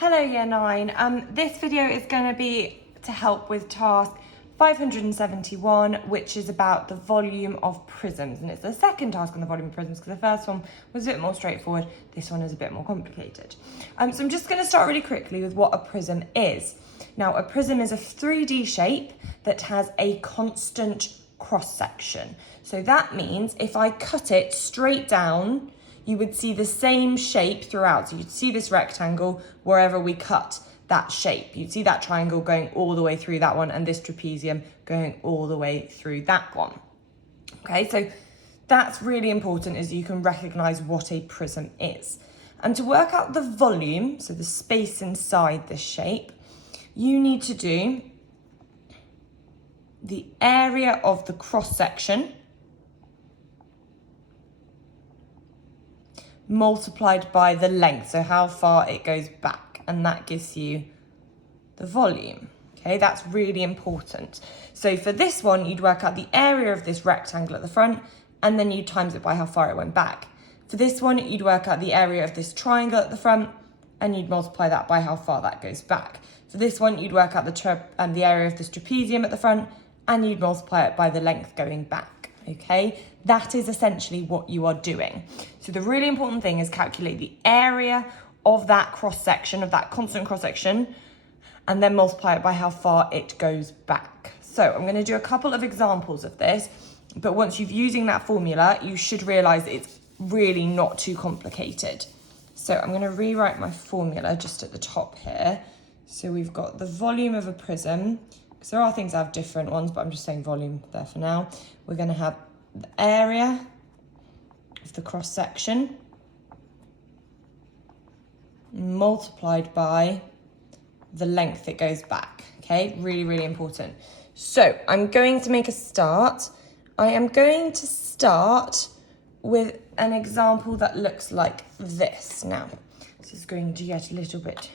Hello Year 9, this video is going to be to help with task 571, which is about the volume of prisms, and it's the second task on the volume of prisms because the first one was a bit more straightforward, this one is a bit more complicated. So I'm just going to start really quickly with what a prism is. Now a prism is a 3D shape that has a constant cross section. So that means if I cut it straight down, you would see the same shape throughout. So you'd see this rectangle wherever we cut that shape. You'd see that triangle going all the way through that one and this trapezium going all the way through that one. Okay, so that's really important, as you can recognize what a prism is. And to work out the volume, so the space inside this shape, you need to do the area of the cross section multiplied by the length, so how far it goes back, and that gives you the volume. Okay, that's really important. So for this one, you'd work out the area of this rectangle at the front, and then you'd times it by how far it went back. For this one, you'd work out the area of this triangle at the front, and you'd multiply that by how far that goes back. For this one, you'd work out the area of this trapezium at the front, and you'd multiply it by the length going back. Okay, that is essentially what you are doing. So the really important thing is calculate the area of that cross section, of that constant cross section, and then multiply it by how far it goes back. So I'm going to do a couple of examples of this, but once you've using that formula, you should realize that it's really not too complicated. So I'm going to rewrite my formula just at the top here. So we've got the volume of a prism, because there are things that have different ones, but I'm just saying volume there for now. We're going to have the area of the cross section multiplied by the length it goes back. Okay, really, really important. So I'm going to make a start. I am going to start with an example that looks like this. Now, this is going to get a little bit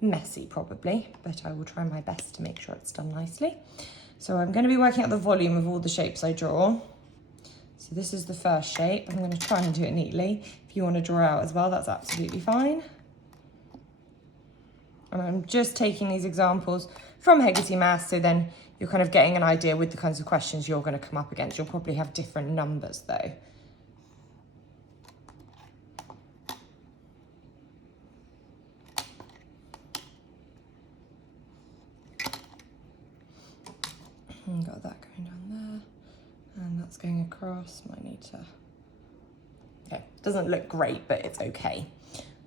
messy probably, but I will try my best to make sure it's done nicely. So I'm going to be working out the volume of all the shapes I draw. So this is the first shape. I'm going to try and do it neatly. If you want to draw out as well, that's absolutely fine. And I'm just taking these examples from Hegarty Maths, so then you're kind of getting an idea with the kinds of questions you're going to come up against. You'll probably have different numbers though. Got that going down there, and that's going across. Might need to. Okay, doesn't look great, but it's okay.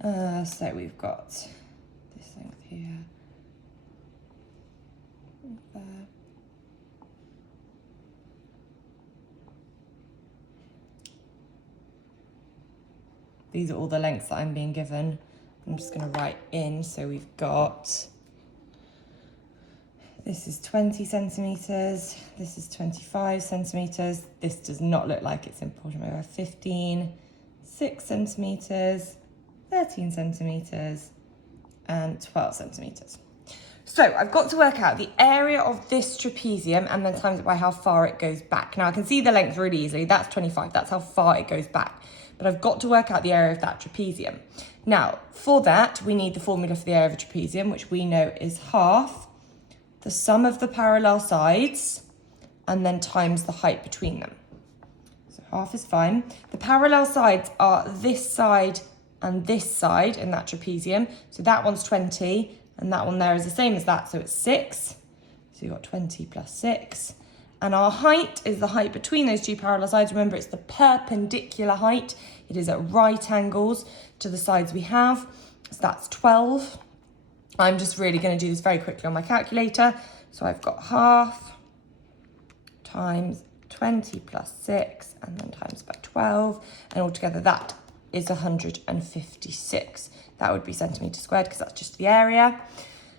So we've got this length here, there. These are all the lengths that I'm being given. I'm just going to write in. So we've got. This is 20 centimetres, this is 25 centimetres, this does not look like it's important. We have 15, 6 centimetres, 13 centimetres, and 12 centimetres. So I've got to work out the area of this trapezium and then times it by how far it goes back. Now I can see the length really easily, that's 25, that's how far it goes back. But I've got to work out the area of that trapezium. Now, for that, we need the formula for the area of a trapezium, which we know is half the sum of the parallel sides, and then times the height between them. So half is fine. The parallel sides are this side and this side in that trapezium. So that one's 20, and that one there is the same as that, so it's 6. So you've got 20 plus 6. And our height is the height between those two parallel sides. Remember, it's the perpendicular height. It is at right angles to the sides we have. So that's 12. I'm just really going to do this very quickly on my calculator. So I've got half times 20 plus 6 and then times by 12. And altogether that is 156. That would be centimetres squared because that's just the area.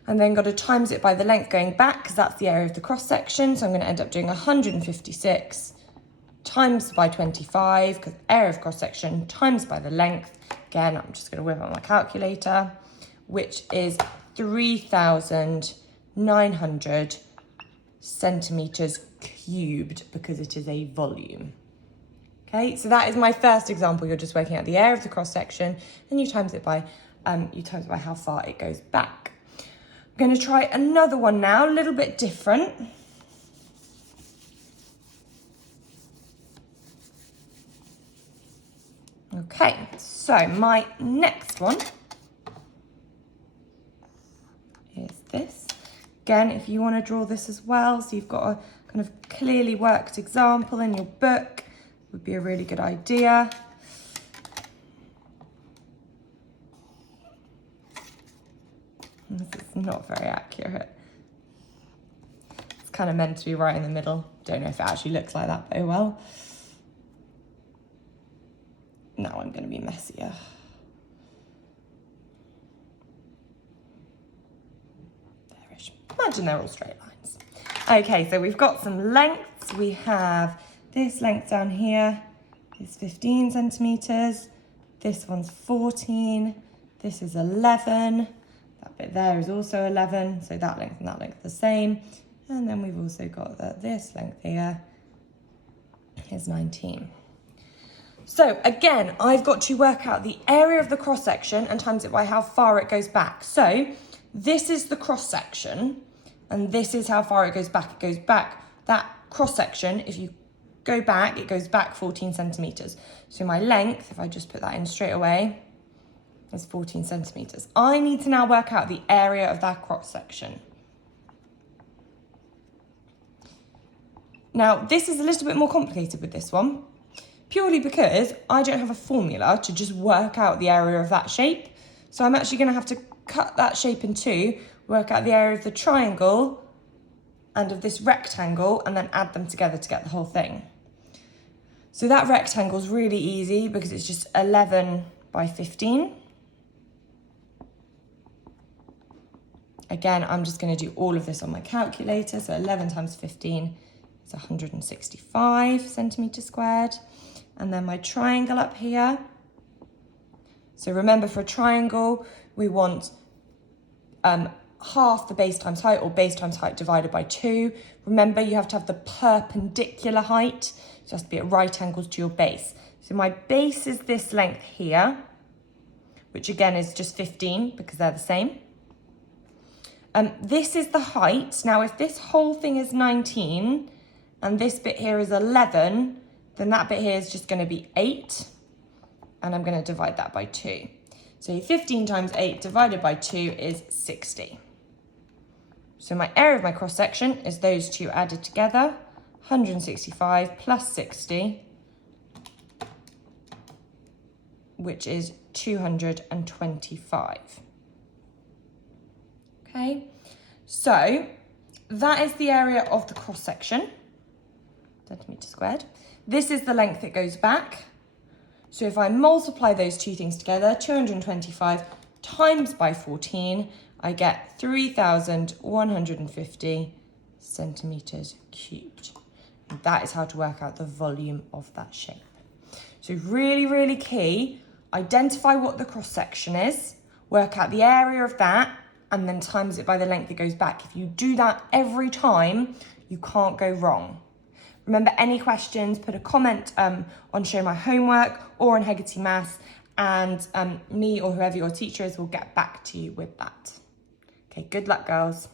And then got to times it by the length going back because that's the area of the cross section. So I'm going to end up doing 156 times by 25 because area of cross section times by the length. Again, I'm just going to whip out my calculator, which is 3,900 centimetres cubed because it is a volume. Okay, so that is my first example. You're just working out the area of the cross section and you times it by you times it by how far it goes back. I'm going to try another one now, a little bit different. Okay, so my next one is this. Again, if you want to draw this as well, so you've got a kind of clearly worked example in your book, would be a really good idea. This is not very accurate. It's kind of meant to be right in the middle. Don't know if it actually looks like that very well. Now I'm going to be messier. There-ish. Imagine they're all straight lines. Okay, so we've got some lengths. We have this length down here is 15 centimetres. This one's 14. This is 11. That bit there is also 11. So that length and that length are the same. And then we've also got that this length here is 19. So again, I've got to work out the area of the cross section and times it by how far it goes back. So this is the cross section and this is how far it goes back. It goes back, that cross section, if you go back, it goes back 14 centimetres. So my length, if I just put that in straight away, is 14 centimetres. I need to now work out the area of that cross section. Now, this is a little bit more complicated with this one, purely because I don't have a formula to just work out the area of that shape. So I'm actually going to have to cut that shape in two, work out the area of the triangle and of this rectangle, and then add them together to get the whole thing. So that rectangle is really easy because it's just 11 by 15. Again, I'm just going to do all of this on my calculator. So 11 times 15 is 165 centimetres squared. And then my triangle up here. So remember, for a triangle, we want half the base times height, or base times height divided by 2. Remember, you have to have the perpendicular height. So it has to be at right angles to your base. So my base is this length here, which again is just 15 because they're the same. This is the height. Now, if this whole thing is 19 and this bit here is 11, then that bit here is just going to be 8. And I'm going to divide that by 2. So 15 times 8 divided by 2 is 60. So my area of my cross section is those two added together, 165 plus 60, which is 225. Okay, so that is the area of the cross section, centimetre squared. This is the length it goes back. So if I multiply those two things together, 225 times by 14, I get 3,150 centimetres cubed. And that is how to work out the volume of that shape. So really, really key, identify what the cross section is, work out the area of that, and then times it by the length it goes back. If you do that every time, you can't go wrong. Remember, any questions, put a comment on Show My Homework or on Hegarty Maths, and me or whoever your teacher is will get back to you with that. Okay, good luck, girls.